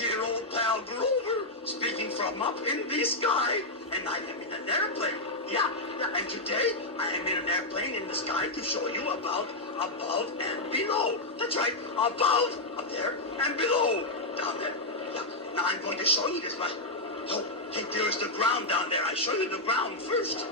is your old pal Grover, speaking from up in the sky, and I am in an airplane. Yeah, and today I am in an airplane in the sky to show you about above and below. That's right, above, up there, and below, down there. Yeah, now I'm going to show you this, but, oh, hey, there's the ground down there. I show you the ground first.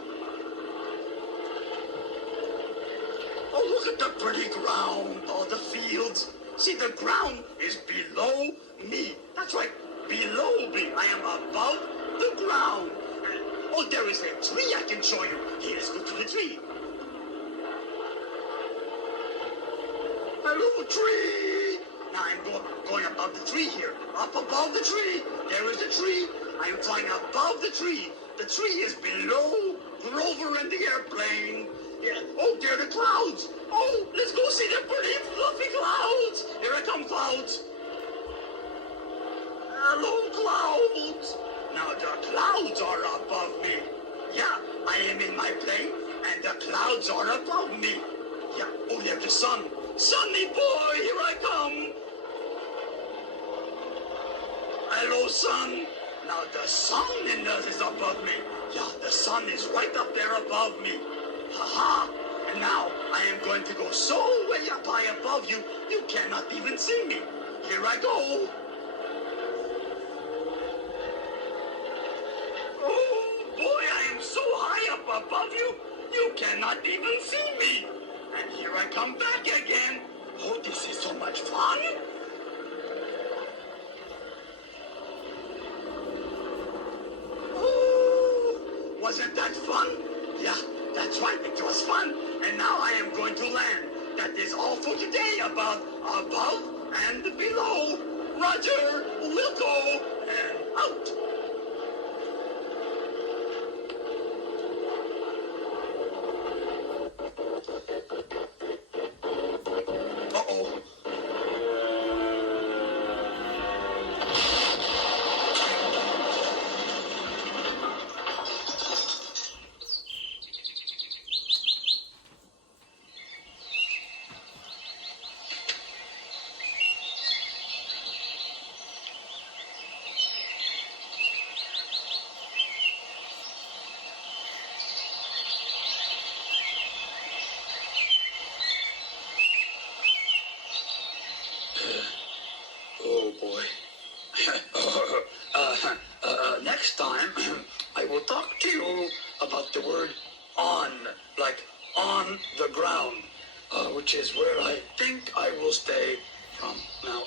Oh, look at the pretty ground, all the fields. See, the ground is below me. That's right, below me. I am above the ground. And, oh, there is a tree I can show you. Here, let's go to the tree. Hello, tree. Now I'm going above the tree here. Up above the tree. There is the tree. I am flying above the tree. The tree is below Grover and the airplane. Yeah. Oh, there are the clouds. Oh, let's go see the pretty fluffy clouds. Here I come, clouds. Hello, clouds. Now the clouds are above me. Yeah, I am in my plane, and the clouds are above me. Yeah. Oh, there's the sun. Sunny boy, here I come. Hello, sun. Now the sun is above me. Yeah, the sun is right up there above me. Ha-ha! And now I am going to go so way up high above you, you cannot even see me. Here I go. Oh boy, I am so high up above you, you cannot even see me. And here I come back again. Oh, this is so much fun. Oh, wasn't that fun? Yeah. That's right, it was fun, and now I am going to land. That is all for today about above and below. Roger, we'll go, and out. Uh-oh. Oh boy. Next time, I will talk to you about the word on, like on the ground, which is where I think I will stay from now